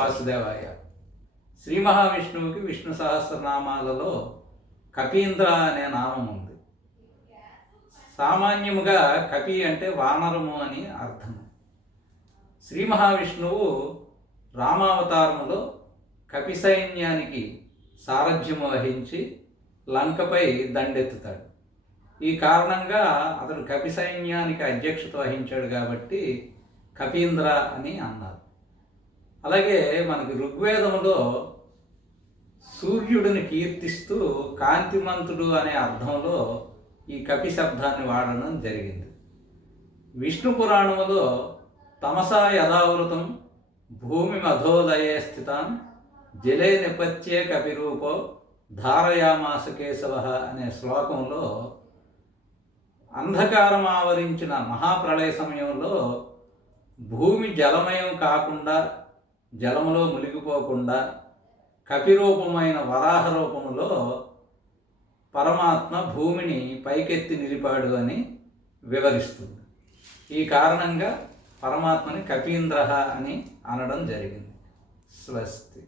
వాసుదేవాయ. శ్రీ మహావిష్ణువుకి విష్ణు సహస్రనామాలలో కపీంద్ర అనే నామం ఉంది. సామాన్యముగా కపి అంటే వానరము అని అర్థం. శ్రీ మహావిష్ణువు రామావతారములో కపి సైన్యానికి సారథ్యము వహించి లంకపై దండెత్తుతాడు. ఈ కారణంగా అతడు కపి సైన్యానికి అధ్యక్షత వహించాడు కాబట్టి కపీంద్ర అని అన్నారు. అలాగే మనకి ఋగ్వేదములో సూర్యుడిని కీర్తిస్తూ కాంతిమంతుడు అనే అర్థంలో ఈ కపి శబ్దాన్ని వాడడం జరిగింది. విష్ణు పురాణములో తమసా యథావృతం భూమి మధోదయే స్థితాం జలే నిపత్యే కపిరూపో ధారయామాస కేశవ అనే శ్లోకంలో అంధకారం ఆవరించిన మహాప్రళయ సమయంలో భూమి జలమయం కాకుండా జలములో మునిగిపోకుండా కపిరూపమైన వరాహ రూపములో పరమాత్మ భూమిని పైకెత్తి నిలిపాడు అని వివరిస్తుంది. ఈ కారణంగా పరమాత్మని కపీంద్ర అని అనడం జరిగింది. స్వస్తి.